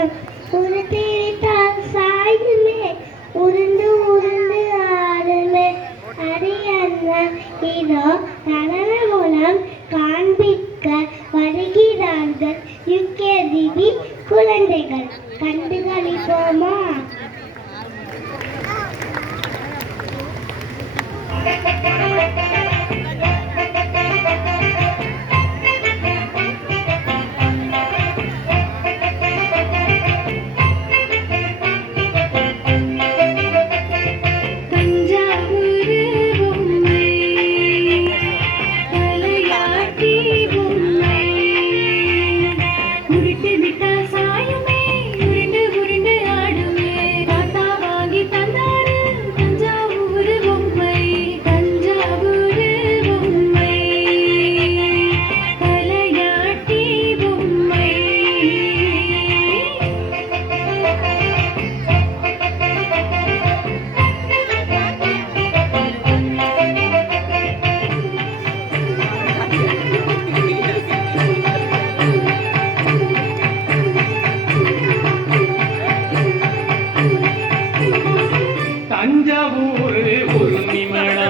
மனம் உருத்திரித்தால் சாயுமே உருந்து உருந்து ஆடுமே அரியண்ணா இதோ நடன மூலம் காண்பிக்க வருகிறார்கள் யுகேஜிபி குழந்தைகள் கண்டுகளிப்போமா? தஞ்சாவூர் ஒரு நிமிடா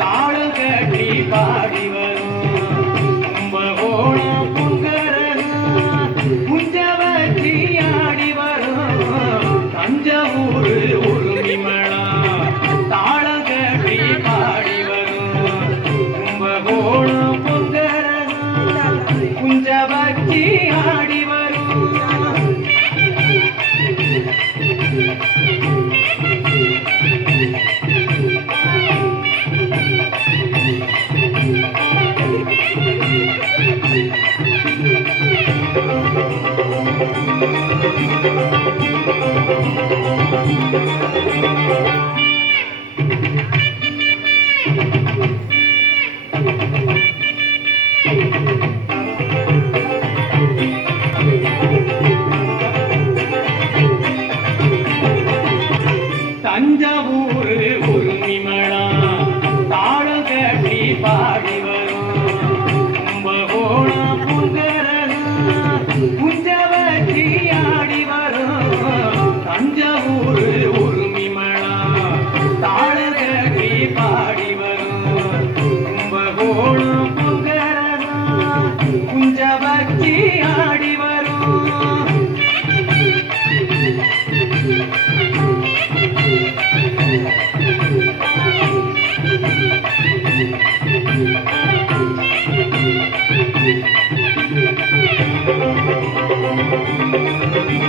தாளம் கட்டி பாடி வரும் கும்பகோணம் பொங்கரனா முஞ்சவச்சி ஆடி வரும். தஞ்சாவூர் ஒரு நிமிடா தாளம் கட்டி பாடி வரும் கும்பகோணம் பொங்கரனா முஞ்சவச்சி ஆடி வரும். தஞ்சாவூர் ஒரு நிமிடா தாளம் கட்டி பாடி வரும் கும்பகோணம் பொங்கரனா முஞ்சவச்சி ஆடி வரும். தஞ்சாவூர் ஒரு நிமிடா தாளம் கட்டி பாடி வரும் கும்பகோணம் பொங்கரனா முஞ்சவச்சி ஆடி வரும்.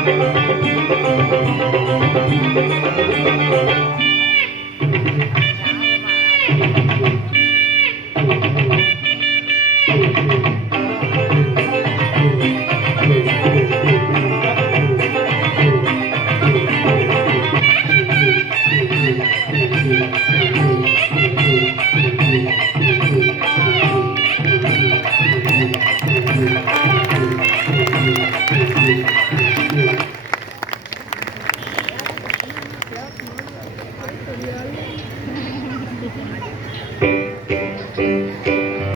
Thank you.